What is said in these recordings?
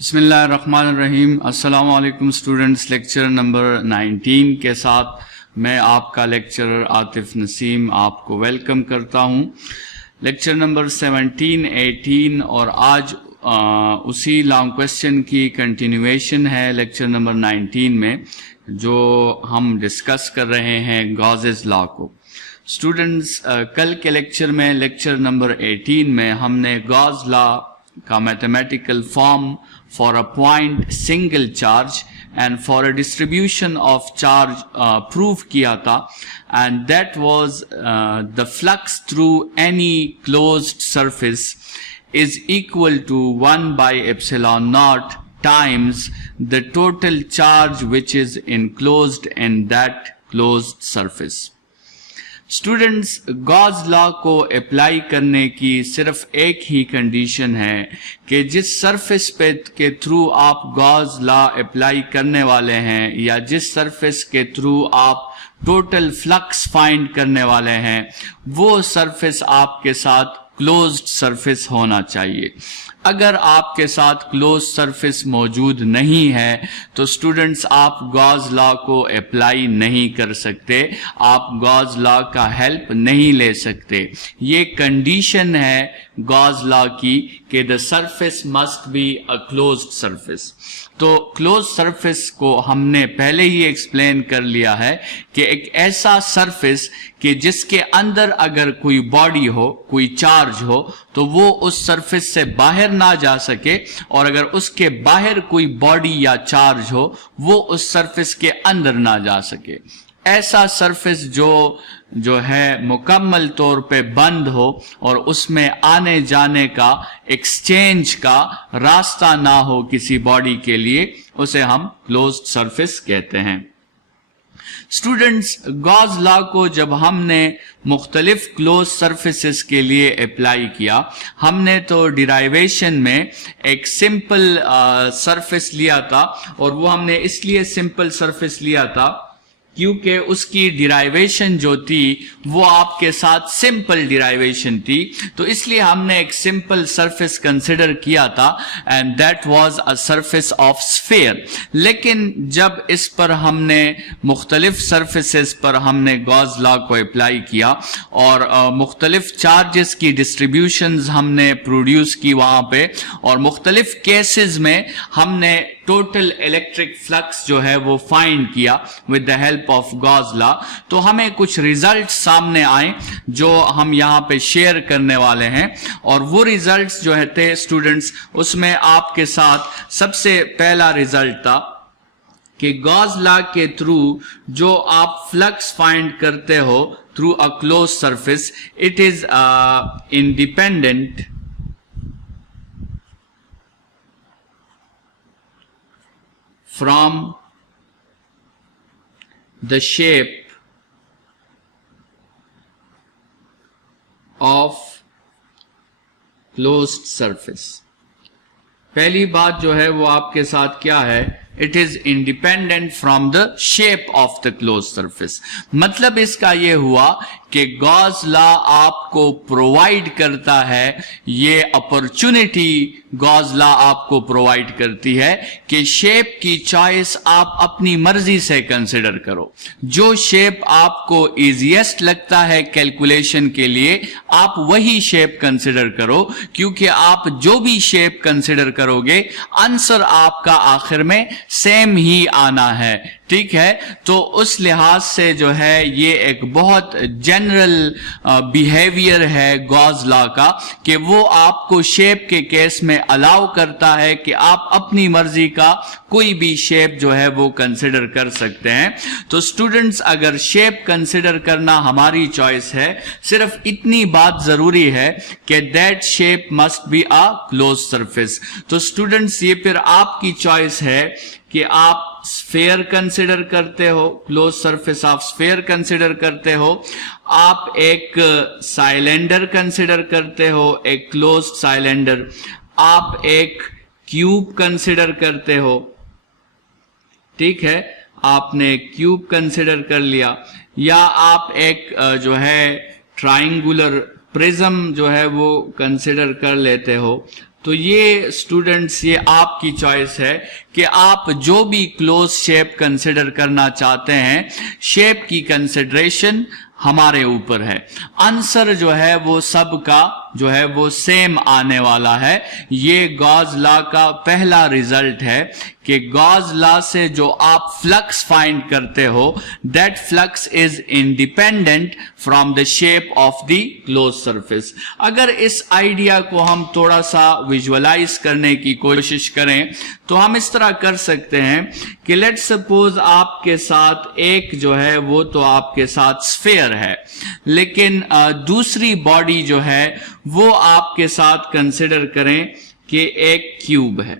بسم اللہ الرحمن الرحیم۔ السلام علیکم اسٹوڈنٹس، لیکچر نمبر 19 کے ساتھ میں آپ کا لیکچرر عاطف نسیم آپ کو ویلکم کرتا ہوں۔ لیکچر نمبر 17، 18 اور آج اسی لانگ کویسچن کی کنٹینیویشن ہے لیکچر نمبر 19 میں، جو ہم ڈسکس کر رہے ہیں گاؤزز لا کو۔ اسٹوڈنٹس، کل کے لیکچر میں لیکچر نمبر 18 میں ہم نے گاؤز لا کا mathematical form for a point single charge and for a distribution of charge prove کیا تھا، and that was the flux through any closed surface is equal to 1 by epsilon naught times the total charge which is enclosed in that closed surface۔ Students, Gauss law کو apply کرنے کی صرف ایک ہی condition ہے کہ جس surface پہ کے تھرو آپ گاؤز لا اپلائی کرنے والے ہیں یا جس سرفیس کے تھرو آپ ٹوٹل فلکس فائنڈ کرنے والے ہیں، وہ سرفیس آپ کے ساتھ کلوزڈ سرفیس ہونا چاہیے۔ اگر آپ کے ساتھ کلوز سرفیس موجود نہیں ہے تو اسٹوڈنٹس آپ گاؤز لا کو اپلائی نہیں کر سکتے، آپ گاؤز لا کا ہیلپ نہیں لے سکتے۔ یہ کنڈیشن ہے گاؤز لا کی کہ the surface must be a closed surface۔ تو کلوز سرفیس کو ہم نے پہلے ہی ایکسپلین کر لیا ہے کہ ایک ایسا سرفیس کہ جس کے اندر اگر کوئی باڈی ہو، کوئی چارج ہو، تو وہ اس سرفیس سے باہر نہ جا سکے، اور اگر اس کے باہر کوئی باڈی یا چارج ہو وہ اس سرفیس کے اندر نہ جا سکے۔ ایسا سرفیس جو ہے مکمل طور پہ بند ہو اور اس میں آنے جانے کا، ایکسچینج کا راستہ نہ ہو کسی باڈی کے لیے، اسے ہم کلوزڈ سرفیس کہتے ہیں۔ اسٹوڈنٹس، گاؤز لا کو جب ہم نے مختلف کلوز سرفیسز کے لیے اپلائی کیا، ہم نے تو ڈیرائیویشن میں ایک سمپل سرفیس لیا تھا، اور وہ ہم نے اس لیے سمپل سرفیس لیا تھا کیونکہ اس کی ڈیرائیویشن جو تھی وہ آپ کے ساتھ سمپل ڈیرائیویشن تھی، تو اس لیے ہم نے ایک سمپل سرفیس کنسیڈر کیا تھا، and that was a surface of sphere. لیکن جب اس پر ہم نے مختلف سرفیسز پر ہم نے گاؤز لا کو اپلائی کیا اور مختلف چارجز کی ڈسٹریبیوشنز ہم نے پروڈیوس کی وہاں پہ، اور مختلف کیسز میں ہم نے ٹوٹل الیکٹرک فلکس جو ہے وہ فائنڈ کیا with the help of گاؤز لا، تو ہمیں کچھ ریزلٹس سامنے آئیں جو ہم یہاں پہ شیئر کرنے والے ہیں۔ اور وہ ریزلٹس جو تھے اسٹوڈنٹس، اس میں آپ کے ساتھ سب سے پہلا ریزلٹ تھا کہ گاؤز لا کے تھرو جو آپ فلکس فائنڈ کرتے ہو through a close surface, it is independent from the shape of closed surface۔ پہلی بات جو ہے وہ آپ کے ساتھ کیا ہے؟ It is independent from the shape of the closed surface۔ مطلب اس کا یہ ہوا کہ گاؤز لا آپ کو پرووائیڈ کرتا ہے، یہ اپرچونٹی گاؤز لا آپ کو پرووائیڈ کرتی ہے کہ شیپ کی چوائس آپ اپنی مرضی سے کنسیڈر کرو۔ جو شیپ آپ کو ایزیسٹ لگتا ہے کیلکولیشن کے لیے، آپ وہی شیپ کنسیڈر کرو، کیونکہ آپ جو بھی شیپ کنسیڈر کرو گے آنسر آپ کا آخر میں سیم ہی آنا ہے، ٹھیک ہے؟ تو اس لحاظ سے جو ہے یہ ایک بہت جنرل بیہیویئر ہے گاؤز لا کا کہ وہ آپ کو شیپ کے کیس میں الاؤ کرتا ہے کہ آپ اپنی مرضی کا کوئی بھی شیپ جو ہے وہ کنسیڈر کر سکتے ہیں۔ تو اسٹوڈنٹس، اگر شیپ کنسیڈر کرنا ہماری چوائس ہے، صرف اتنی بات ضروری ہے کہ that shape must be a close surface. تو اسٹوڈنٹس، یہ پھر آپ کی چوائس ہے کہ آپ اسفیئر کنسیڈر کرتے ہو، close surface of sphere consider کرتے ہو، آپ ایک سائلنڈر کنسیڈر کرتے ہو، ایک کلوزڈ سائلنڈر، آپ ایک کیوب کنسیڈر کرتے ہو، ٹھیک ہے؟ آپ نے کیوب کنسیڈر کر لیا، یا آپ ایک جو ہے ٹرائنگولر پرزم جو ہے وہ کنسیڈر کر لیتے ہو، تو یہ اسٹوڈنٹس یہ آپ کی چوائس ہے کہ آپ جو بھی کلوز شیپ کنسیڈر کرنا چاہتے ہیں، شیپ کی کنسیڈریشن ہمارے اوپر ہے. آنسر جو ہے وہ سب کا جو ہے وہ سیم آنے والا ہے. یہ گاز لا کا پہلا ریزلٹ ہے کہ گاز لا سے جو آپ فلکس فائنڈ کرتے ہو that flux is independent from the shape of the close surface. اگر اس آئیڈیا کو ہم تھوڑا سا ویژولائز کرنے کی کوشش کریں تو ہم اس طرح کر سکتے ہیں کہ لیٹ سپوز آپ کے ساتھ ایک جو ہے وہ تو آپ کے ساتھ اسفیئر ہے، لیکن دوسری باڈی جو ہے وہ آپ کے ساتھ کنسیڈر کریں کہ ایک کیوب ہے.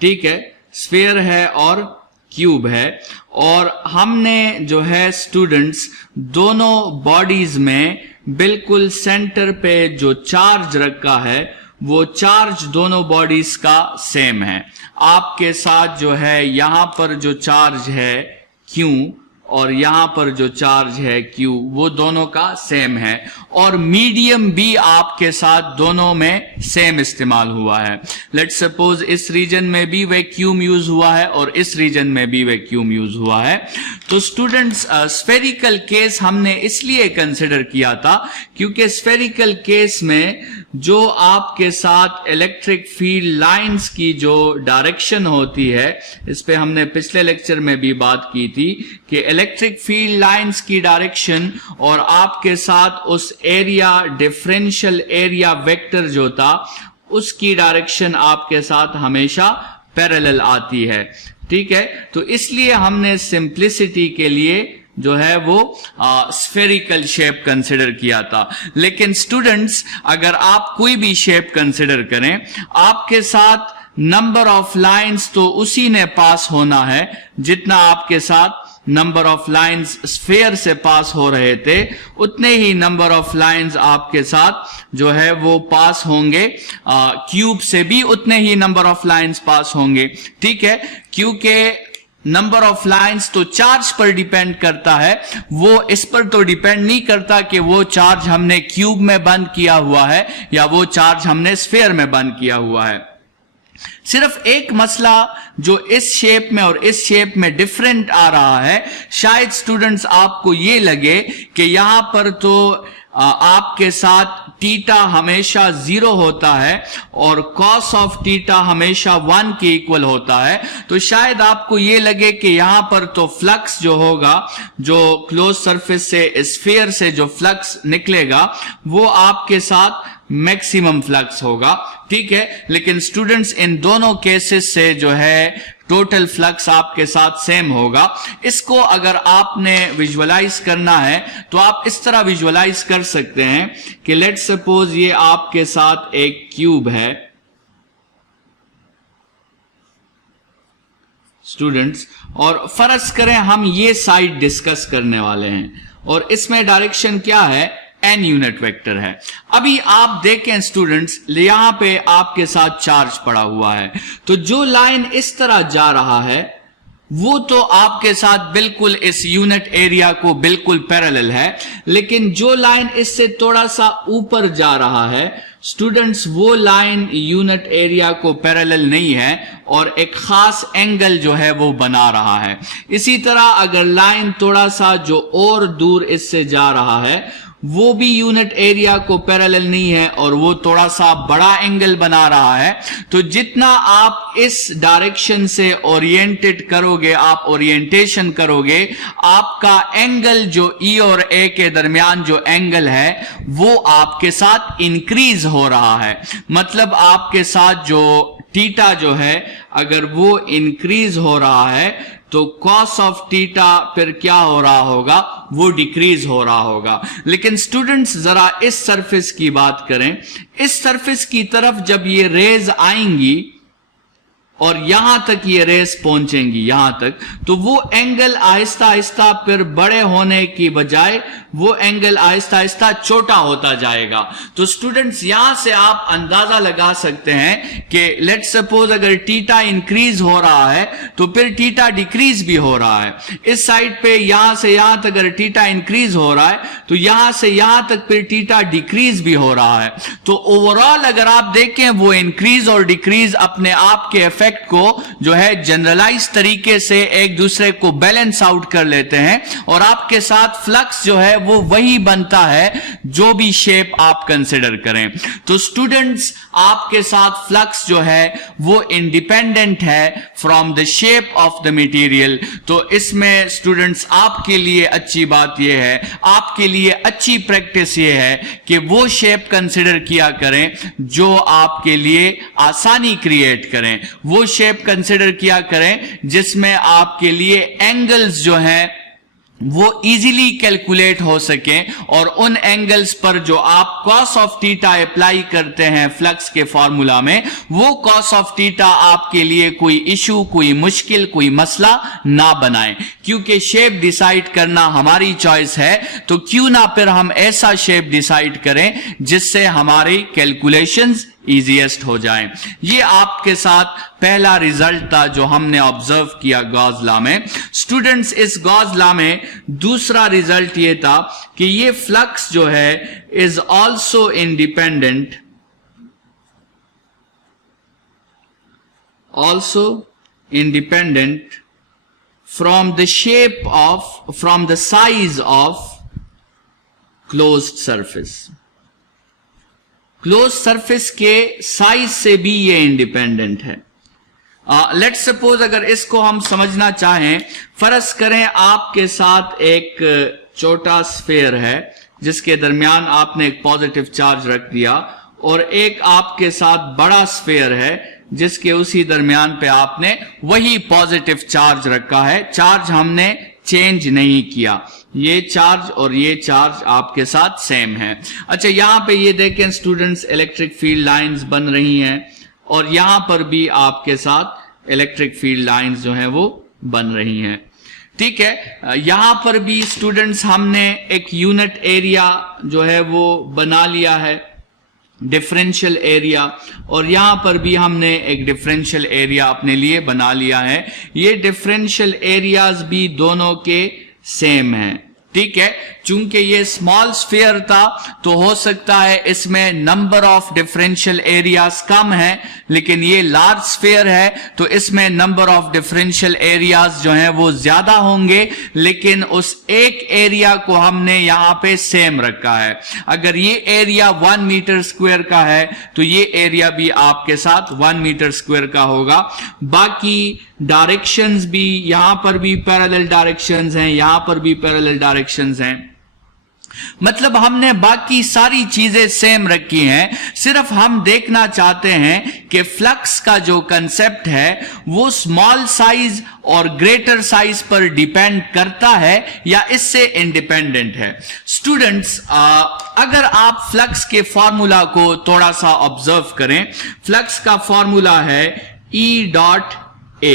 ٹھیک ہے، اسفیئر ہے اور کیوب ہے، اور ہم نے جو ہے اسٹوڈنٹس دونوں باڈیز میں بالکل سینٹر پہ جو چارج رکھا ہے وہ چارج دونوں باڈیز کا سیم ہے. آپ کے ساتھ جو ہے یہاں پر جو چارج ہے کیوں اور یہاں پر جو چارج ہے کیو وہ دونوں کا سیم ہے، اور میڈیم بھی آپ کے ساتھ دونوں میں سیم استعمال ہوا ہے. لیٹ سپوز اس ریجن میں بھی ویکیوم یوز ہوا ہے اور اس ریجن میں بھی ویکیوم یوز ہوا ہے. تو اسٹوڈنٹس اسفیریکل کیس ہم نے اس لیے کنسیڈر کیا تھا کیونکہ اسفیریکل کیس میں جو آپ کے ساتھ الیکٹرک فیلڈ لائنز کی جو ڈائریکشن ہوتی ہے، اس پہ ہم نے پچھلے لیکچر میں بھی بات کی تھی کہ الیکٹرک فیلڈ لائنز کی ڈائریکشن اور آپ کے ساتھ اس ایریا ڈیفرنشل ایریا ویکٹر جو تھا اس کی ڈائریکشن آپ کے ساتھ ہمیشہ پیرالل آتی ہے. ٹھیک ہے، تو اس لیے ہم نے سمپلسٹی کے لیے جو ہے وہ اسفیریکل شیپ کنسیڈر کیا تھا. لیکن سٹوڈنٹس اگر آپ کوئی بھی شیپ کنسیڈر کریں، آپ کے ساتھ نمبر آف لائنز تو اسی نے پاس ہونا ہے جتنا آپ کے ساتھ نمبر آف لائنز اسفیئر سے پاس ہو رہے تھے، اتنے ہی نمبر آف لائنز آپ کے ساتھ جو ہے وہ پاس ہوں گے کیوب سے بھی اتنے ہی نمبر آف لائنز پاس ہوں گے. ٹھیک ہے، کیونکہ نمبر آف لائنز تو چارج پر ڈیپینڈ کرتا ہے، وہ اس پر تو ڈیپینڈ نہیں کرتا کہ وہ چارج ہم نے کیوب میں بند کیا ہوا ہے یا وہ چارج ہم نے اسفیئر میں بند کیا ہوا ہے. صرف ایک مسئلہ جو اس شیپ میں اور اس شیپ میں ڈیفرنٹ آ رہا ہے، شاید سٹوڈنٹس آپ کو یہ لگے کہ یہاں پر تو آپ کے ساتھ ٹیٹا ہمیشہ 0 ہوتا ہے اور کاس آف ٹیٹا ہمیشہ 1 کے ایکول ہوتا ہے، تو شاید آپ کو یہ لگے کہ یہاں پر تو فلکس جو ہوگا، جو کلوز سرفیس سے اسفیئر سے جو فلکس نکلے گا وہ آپ کے ساتھ میکسیمم فلکس ہوگا. ٹھیک ہے، لیکن سٹوڈنٹس ان دونوں کیسز سے جو ہے ٹوٹل فلکس آپ کے ساتھ سیم ہوگا. اس کو اگر آپ نے ویژولائز کرنا ہے تو آپ اس طرح ویژولائز کر سکتے ہیں کہ لیٹ سپوز یہ آپ کے ساتھ ایک کیوب ہے سٹوڈنٹس، اور فرض کریں ہم یہ سائڈ ڈسکس کرنے والے ہیں اور اس میں ڈائریکشن کیا ہے، n یونٹ ویکٹر ہے. ابھی آپ دیکھیں سٹوڈنٹس یہاں پہ آپ کے ساتھ چارج پڑا ہوا ہے، تو جو لائن اس طرح جا رہا ہے وہ تو آپ کے ساتھ بالکل اس یونٹ ایریا کو بالکل پیرالل ہے، لیکن جو لائن اس سے تھوڑا سا اوپر جا رہا ہے سٹوڈنٹس وہ لائن یونٹ ایریا کو پیرالل نہیں ہے اور ایک خاص اینگل جو ہے وہ بنا رہا ہے. اسی طرح اگر لائن تھوڑا سا جو اور دور اس سے جا رہا ہے وہ بھی یونٹ ایریا کو پیرالل نہیں ہے اور وہ تھوڑا سا بڑا اینگل بنا رہا ہے، تو جتنا آپ اس ڈائریکشن سے اورینٹڈ کرو گے، آپ اورینٹیشن کرو گے، آپ کا اینگل جو ای اور اے کے درمیان جو اینگل ہے وہ آپ کے ساتھ انکریز ہو رہا ہے. مطلب آپ کے ساتھ جو ٹیٹا جو ہے اگر وہ انکریز ہو رہا ہے تو کاس آف ٹیٹا پھر کیا ہو رہا ہوگا، وہ ڈیکریز ہو رہا ہوگا. لیکن سٹوڈنٹس ذرا اس سرفیس کی بات کریں، اس سرفیس کی طرف جب یہ ریز آئیں گی اور یہاں تک یہ ریز پہنچیں گی یہاں تک, تو وہ اینگل آہستہ آہستہ پھر بڑے ہونے کی بجائے وہ اینگل آہستہ آہستہ چھوٹا ہوتا جائے گا. تو اسٹوڈنٹس یہاں سے آپ اندازہ لگا سکتے ہیں کہ لیٹ سپوز اگر ٹیٹا انکریز ہو رہا ہے تو پھر ٹیٹا ڈیکریز بھی ہو رہا ہے. اس سائڈ پہ یہاں سے یہاں تک اگر ٹیٹا انکریز ہو رہا ہے تو یہاں سے یہاں تک پھر ٹیٹا ڈیکریز بھی ہو رہا ہے. تو اوورآل اگر آپ دیکھیں وہ انکریز اور ڈیکریز اپنے آپ کے ایفیکٹ کو جو ہے جنرلائز طریقے سے ایک دوسرے کو بیلنس آؤٹ کر لیتے ہیں, اور آپ کے ساتھ فلکس جو ہے وہ وہی بنتا ہے جو بھی شیپ آپ کنسیڈر کریں. تو اسٹوڈنٹس آپ کے ساتھ فلکس جو ہے وہ انڈیپینڈنٹ ہے from the shape of the material. تو اس میں اسٹوڈنٹس آپ کے لیے اچھی بات یہ ہے, آپ کے لیے اچھی پریکٹس یہ ہے کہ وہ شیپ کنسیڈر کیا کریں جو آپ کے لیے آسانی کریٹ کریں, وہ شیپ کنسیڈر کیا کریں جس میں آپ کے لیے اینگلز جو ہیں وہ ایزیلی کیلکولیٹ ہو سکیں, اور ان اینگلز پر جو آپ cos آف ٹیٹا اپلائی کرتے ہیں فلکس کے فارمولا میں, وہ cos آف ٹیٹا آپ کے لیے کوئی ایشو, کوئی مشکل, کوئی مسئلہ نہ بنائیں. کیونکہ شیپ ڈیسائیڈ کرنا ہماری چوائس ہے, تو کیوں نہ پھر ہم ایسا شیپ ڈیسائیڈ کریں جس سے ہماری کیلکولیشنز ایزیسٹ ہو جائیں. یہ آپ کے ساتھ پہلا ریزلٹ تھا جو ہم نے آبزرو کیا گاز لا میں. اسٹوڈنٹس اس گاز لا میں دوسرا ریزلٹ یہ تھا کہ یہ فلکس جو ہے is also independent from the size of closed surface. Close surface کے سائز سے بھی یہ انڈیپینڈنٹ ہے. لیٹ سپوز اگر اس کو ہم سمجھنا چاہیں, فرض کریں آپ کے ساتھ ایک چھوٹا سفیر ہے جس کے درمیان آپ نے ایک پازیٹیو چارج رکھ دیا, اور ایک آپ کے ساتھ بڑا سفیر ہے جس کے اسی درمیان پہ آپ نے وہی پازیٹیو چارج رکھا ہے, چارج ہم نے چینج نہیں کیا, یہ چارج اور یہ چارج آپ کے ساتھ سیم ہے. اچھا یہاں پہ یہ دیکھیں اسٹوڈنٹس الیکٹرک فیلڈ لائنز بن رہی ہیں, اور یہاں پر بھی آپ کے ساتھ الیکٹرک فیلڈ لائنز جو ہیں وہ بن رہی ہیں. ٹھیک ہے, یہاں پر بھی اسٹوڈنٹس ہم نے ایک یونٹ ایریا جو ہے وہ بنا لیا ہے, ڈفرینشیل ایریا, اور یہاں پر بھی ہم نے ایک ڈفرینشیل ایریا اپنے لیے بنا لیا ہے. یہ ڈفرینشیل ایریاز بھی دونوں کے سیم ہیں. ٹھیک ہے, چونکہ یہ اسمال سفیر تھا تو ہو سکتا ہے اس میں نمبر آف ڈفرینشیل ایریاز کم ہیں, لیکن یہ لارج سفیر ہے تو اس میں نمبر آف ڈفرینشیل ایریاز جو ہیں وہ زیادہ ہوں گے, لیکن اس ایک ایریا کو ہم نے یہاں پہ سیم رکھا ہے. اگر یہ ایریا 1 میٹر اسکوائر کا ہے تو یہ ایریا بھی آپ کے ساتھ 1 میٹر اسکوائر کا ہوگا. باقی ڈائریکشنز بھی, یہاں پر بھی پیرالل ڈائریکشنز ہیں, یہاں پر بھی پیرالل ڈائریکشنز ہیں, مطلب ہم نے باقی ساری چیزیں سیم رکھی ہیں. صرف ہم دیکھنا چاہتے ہیں کہ فلکس کا جو کنسپٹ ہے وہ اسمال سائز اور گریٹر سائز پر ڈیپینڈ کرتا ہے یا اس سے انڈیپینڈنٹ ہے. اسٹوڈنٹس اگر آپ فلکس کے فارمولا کو تھوڑا سا آبزرو کریں, فلکس کا فارمولا ہے E.A,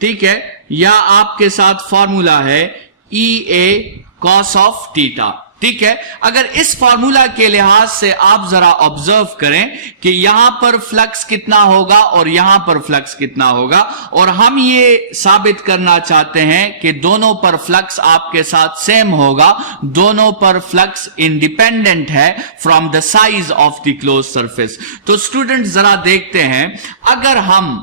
ٹھیک ہے, یا آپ کے ساتھ فارمولا ہے EA cos آف ٹیٹا. ٹھیک ہے, اگر اس فارمولا کے لحاظ سے آپ ذرا آبزرو کریں کہ یہاں پر فلکس کتنا ہوگا اور یہاں پر فلکس کتنا ہوگا, اور ہم یہ ثابت کرنا چاہتے ہیں کہ دونوں پر فلکس آپ کے ساتھ سیم ہوگا, دونوں پر فلکس انڈیپینڈنٹ ہے from the size of the close surface. تو اسٹوڈنٹ ذرا دیکھتے ہیں, اگر ہم,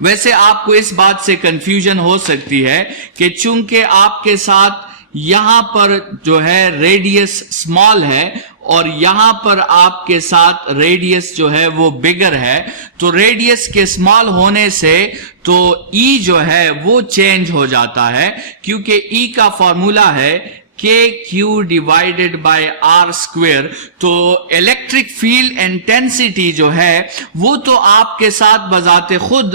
ویسے آپ کو اس بات سے کنفیوژن ہو سکتی ہے کہ چونکہ آپ کے ساتھ یہاں پر جو ہے ریڈیس سمال ہے اور یہاں پر آپ کے ساتھ ریڈیس جو ہے وہ بگر ہے, تو ریڈیس کے سمال ہونے سے تو ای جو ہے وہ چینج ہو جاتا ہے, کیونکہ ای کا فارمولا ہے KQ divided by R square. تو الیکٹرک فیلڈ انٹینسٹی جو ہے وہ تو آپ کے ساتھ بذات خود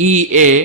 EA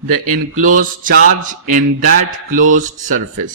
the enclosed charge in that closed surface।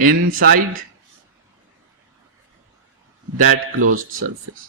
inside that closed surface।